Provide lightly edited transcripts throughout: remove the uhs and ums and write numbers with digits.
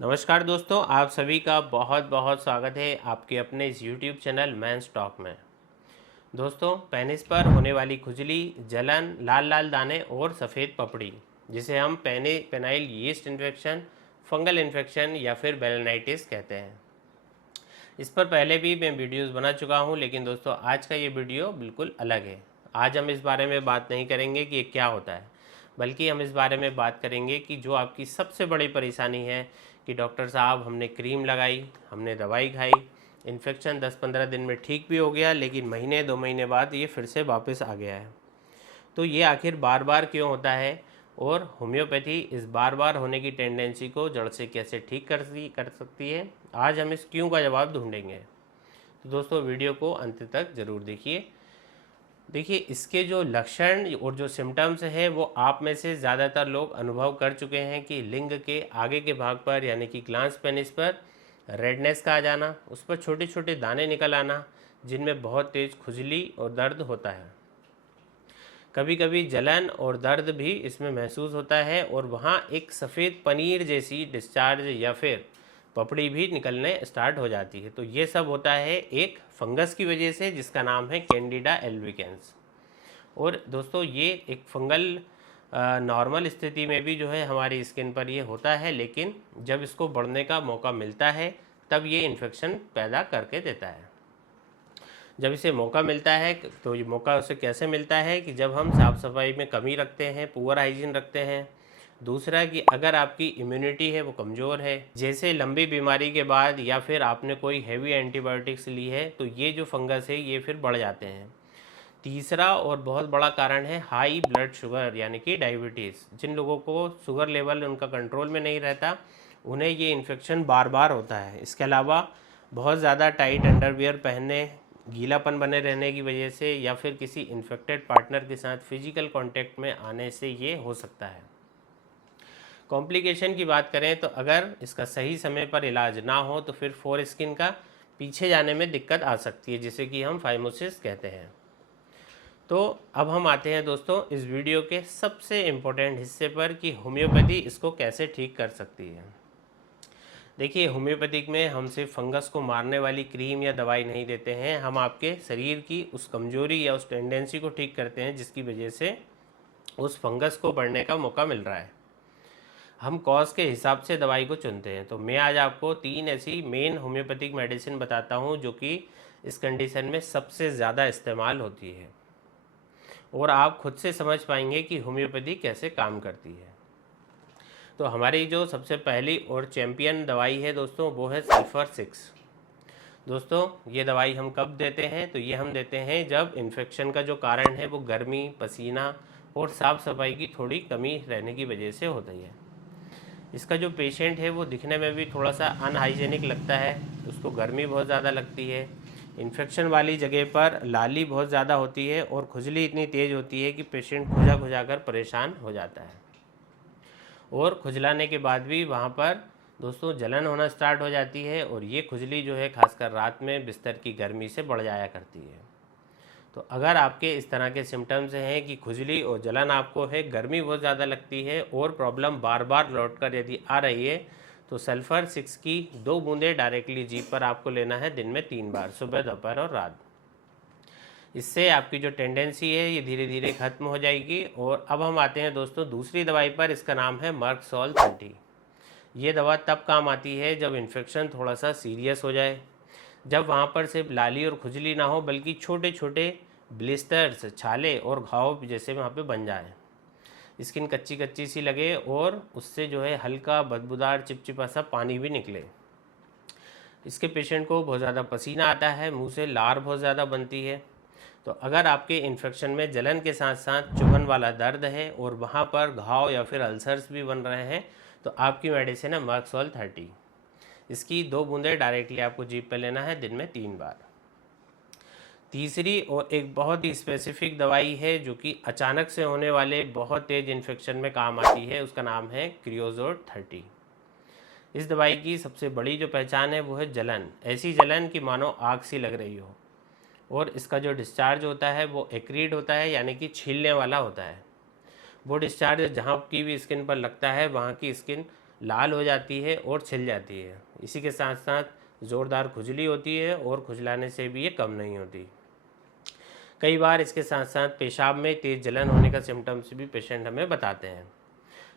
नमस्कार दोस्तों, आप सभी का बहुत बहुत स्वागत है आपके अपने इस YouTube चैनल मेंस टॉक में। दोस्तों, पेनिस पर होने वाली खुजली, जलन, लाल लाल दाने और सफ़ेद पपड़ी, जिसे हम penile yeast infection, fungal infection या फिर बेलेनाइटिस कहते हैं। इस पर पहले भी मैं वीडियोस बना चुका हूं, लेकिन दोस्तों आज का ये वीडियो बिल्कुल अलग है। आज हम इस बारे में बात नहीं करेंगे कि ये क्या होता है, बल्कि हम इस बारे में बात करेंगे कि जो आपकी सबसे बड़ी परेशानी है कि डॉक्टर साहब हमने क्रीम लगाई, हमने दवाई खाई, इन्फेक्शन 10-15 दिन में ठीक भी हो गया, लेकिन महीने 2 महीने बाद ये फिर से वापस आ गया है। तो ये आखिर बार बार क्यों होता है और होम्योपैथी इस बार बार होने की टेंडेंसी को जड़ से कैसे ठीक कर सकती है, आज हम इस क्यों का जवाब ढूंढेंगे। तो दोस्तों, वीडियो को अंत तक ज़रूर देखिए। देखिए, इसके जो लक्षण और जो सिम्टम्स है वो आप में से ज़्यादातर लोग अनुभव कर चुके हैं कि लिंग के आगे के भाग पर यानी कि ग्लांस पेनिस पर रेडनेस का आ जाना, उस पर छोटे छोटे दाने निकल आना जिनमें बहुत तेज़ खुजली और दर्द होता है। कभी कभी जलन और दर्द भी इसमें महसूस होता है और वहाँ एक सफ़ेद पनीर जैसी डिस्चार्ज या फिर पपड़ी भी निकलने स्टार्ट हो जाती है। तो ये सब होता है एक फंगस की वजह से जिसका नाम है कैंडिडा एल्बिकेंस। और दोस्तों, ये एक फंगल नॉर्मल स्थिति में भी जो है हमारी स्किन पर ये होता है, लेकिन जब इसको बढ़ने का मौका मिलता है तब ये इन्फेक्शन पैदा करके देता है। जब इसे मौका मिलता है तो ये मौका उसे कैसे मिलता है कि जब हम साफ़ सफाई में कमी रखते हैं, पुअर हाइजीन रखते हैं। दूसरा कि अगर आपकी इम्यूनिटी है वो कमज़ोर है, जैसे लंबी बीमारी के बाद या फिर आपने कोई हैवी एंटीबायोटिक्स ली है, तो ये जो फंगस है ये फिर बढ़ जाते हैं। तीसरा और बहुत बड़ा कारण है हाई ब्लड शुगर यानी कि डायबिटीज़। जिन लोगों को शुगर लेवल उनका कंट्रोल में नहीं रहता, उन्हें ये इन्फेक्शन बार बार होता है। इसके अलावा बहुत ज़्यादा टाइट अंडरवियर पहनने, गीलापन बने रहने की वजह से या फिर किसी इन्फेक्टेड पार्टनर के साथ फिजिकल कांटेक्ट में आने से ये हो सकता है। कॉम्प्लिकेशन की बात करें तो अगर इसका सही समय पर इलाज ना हो तो फिर फोर स्किन का पीछे जाने में दिक्कत आ सकती है, जिसे कि हम फाइमोसिस कहते हैं। तो अब हम आते हैं दोस्तों इस वीडियो के सबसे इम्पोर्टेंट हिस्से पर कि होम्योपैथी इसको कैसे ठीक कर सकती है। देखिए, होम्योपैथिक में हम सिर्फ फंगस को मारने वाली क्रीम या दवाई नहीं देते हैं, हम आपके शरीर की उस कमजोरी या उस टेंडेंसी को ठीक करते हैं जिसकी वजह से उस फंगस को बढ़ने का मौका मिल रहा है। हम कॉज के हिसाब से दवाई को चुनते हैं। तो मैं आज आपको 3 ऐसी मेन होम्योपैथिक मेडिसिन बताता हूँ जो कि इस कंडीशन में सबसे ज़्यादा इस्तेमाल होती है, और आप खुद से समझ पाएंगे कि होम्योपैथी कैसे काम करती है। तो हमारी जो सबसे पहली और चैम्पियन दवाई है दोस्तों, वो है सल्फर 6। दोस्तों, ये दवाई हम कब देते हैं? तो ये हम देते हैं जब इन्फेक्शन का जो कारण है वो गर्मी, पसीना और साफ़ सफाई की थोड़ी कमी रहने की वजह से होती है। इसका जो पेशेंट है वो दिखने में भी थोड़ा सा अनहाइजेनिक लगता है, उसको गर्मी बहुत ज़्यादा लगती है, इन्फेक्शन वाली जगह पर लाली बहुत ज़्यादा होती है और खुजली इतनी तेज़ होती है कि पेशेंट खुजा खुजा कर परेशान हो जाता है। और खुजलाने के बाद भी वहाँ पर दोस्तों जलन होना स्टार्ट हो जाती है, और ये खुजली जो है खासकर रात में बिस्तर की गर्मी से बढ़ जाया करती है। तो अगर आपके इस तरह के सिम्टम्स हैं कि खुजली और जलन आपको है, गर्मी बहुत ज़्यादा लगती है और प्रॉब्लम बार बार लौट कर यदि आ रही है, तो सल्फ़र 6 की 2 बूंदें डायरेक्टली जीभ पर आपको लेना है दिन में 3 बार, सुबह, दोपहर और रात। इससे आपकी जो टेंडेंसी है ये धीरे धीरे ख़त्म हो जाएगी। और अब हम आते हैं दोस्तों दूसरी दवाई पर। इसका नाम है मर्क सोल 30। ये दवा तब काम आती है जब इन्फेक्शन थोड़ा सा सीरियस हो जाए, जब वहाँ पर सिर्फ लाली और खुजली ना हो बल्कि छोटे छोटे ब्लिस्टर्स, छाले और घाव जैसे वहाँ पे बन जाए, स्किन कच्ची कच्ची सी लगे और उससे जो है हल्का बदबूदार चिपचिपा सा पानी भी निकले। इसके पेशेंट को बहुत ज़्यादा पसीना आता है, मुंह से लार बहुत ज़्यादा बनती है। तो अगर आपके इन्फेक्शन में जलन के साथ साथ चुभन वाला दर्द है और वहाँ पर घाव या फिर अल्सर्स भी बन रहे हैं, तो आपकी मेडिसिन है मर्क सोल 30। इसकी 2 बूंदें डायरेक्टली आपको जीभ पे लेना है दिन में 3 बार। तीसरी और एक बहुत ही स्पेसिफिक दवाई है जो कि अचानक से होने वाले बहुत तेज़ इन्फेक्शन में काम आती है, उसका नाम है क्रियोजोट 30। इस दवाई की सबसे बड़ी जो पहचान है वो है जलन, ऐसी जलन कि मानो आग सी लग रही हो। और इसका जो डिस्चार्ज होता है वो एक्रीड होता है, यानी कि छीलने वाला होता है। वो डिस्चार्ज जहाँ की भी स्किन पर लगता है वहाँ की स्किन लाल हो जाती है और छिल जाती है। इसी के साथ साथ ज़ोरदार खुजली होती है और खुजलाने से भी ये कम नहीं होती। कई बार इसके साथ साथ पेशाब में तेज़ जलन होने का सिम्टम्स भी पेशेंट हमें बताते हैं।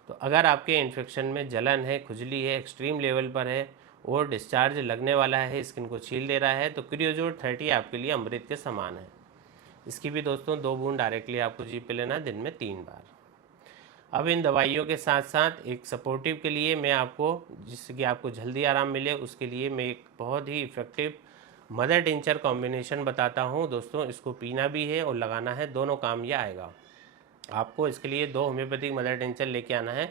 तो अगर आपके इन्फेक्शन में जलन है, खुजली है, एक्सट्रीम लेवल पर है और डिस्चार्ज लगने वाला है, स्किन को छील दे रहा है, तो क्रियोजोट 30 आपके लिए अमृत के समान है। इसकी भी दोस्तों 2 बूंद डायरेक्टली आपको जीभ पे लेना है दिन में 3 बार। अब इन दवाइयों के साथ साथ एक सपोर्टिव के लिए मैं आपको, जिससे कि आपको जल्दी आराम मिले, उसके लिए मैं एक बहुत ही इफ़ेक्टिव मदर टिंचर कॉम्बिनेशन बताता हूँ दोस्तों। इसको पीना भी है और लगाना है, दोनों काम ये आएगा। आपको इसके लिए 2 होम्योपैथिक मदर टिंचर लेके आना है।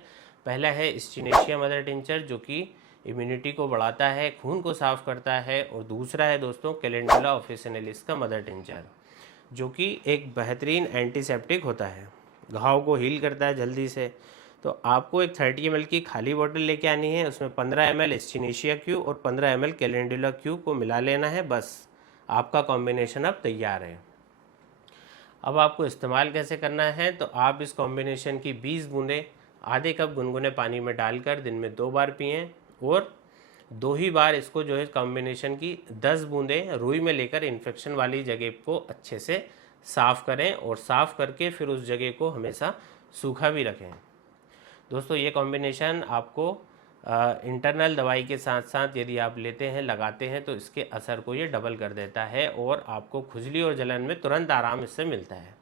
पहला है एस्चिनेशिया मदर टिंचर, जो कि इम्यूनिटी को बढ़ाता है, खून को साफ़ करता है, और दूसरा है दोस्तों कैलेंडुला ऑफिसिनालिस का मदर टिंचर, जो कि एक बेहतरीन एंटीसेप्टिक होता है, घाव को हील करता है जल्दी से। तो आपको एक 30 ml की खाली बोतल लेके आनी है, उसमें 15 ml एस्चिनेशिया क्यू और 15 ml कैलेंडुला क्यू को मिला लेना है। बस आपका कॉम्बिनेशन अब तैयार है। अब आपको इस्तेमाल कैसे करना है, तो आप इस कॉम्बिनेशन की 20 बूंदें आधे कप गुनगुने पानी में डालकर दिन में 2 बार पिएं, और 2 ही बार इसको जो है कॉम्बिनेशन की 10 बूंदें रुई में लेकर इन्फेक्शन वाली जगह को अच्छे से साफ़ करें, और साफ़ करके फिर उस जगह को हमेशा सूखा भी रखें। दोस्तों ये कॉम्बिनेशन आपको इंटरनल दवाई के साथ साथ यदि आप लेते हैं, लगाते हैं, तो इसके असर को ये डबल कर देता है और आपको खुजली और जलन में तुरंत आराम इससे मिलता है।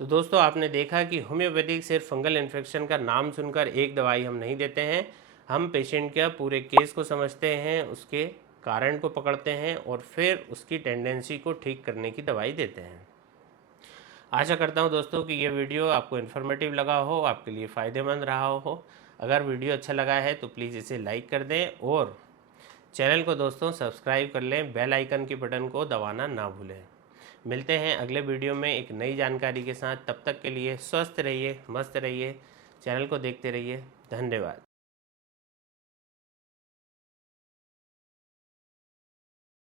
तो दोस्तों आपने देखा कि होम्योपैथिक सिर्फ फंगल इन्फेक्शन का नाम सुनकर एक दवाई हम नहीं देते हैं, हम पेशेंट के पूरे केस को समझते हैं, उसके कारण को पकड़ते हैं और फिर उसकी टेंडेंसी को ठीक करने की दवाई देते हैं। आशा करता हूँ दोस्तों कि ये वीडियो आपको इन्फॉर्मेटिव लगा हो, आपके लिए फ़ायदेमंद रहा हो। अगर वीडियो अच्छा लगा है तो प्लीज़ इसे लाइक कर दें और चैनल को दोस्तों सब्सक्राइब कर लें, बेल आइकन की बटन को दबाना ना भूलें। मिलते हैं अगले वीडियो में एक नई जानकारी के साथ। तब तक के लिए स्वस्थ रहिए, मस्त रहिए, चैनल को देखते रहिए। धन्यवाद।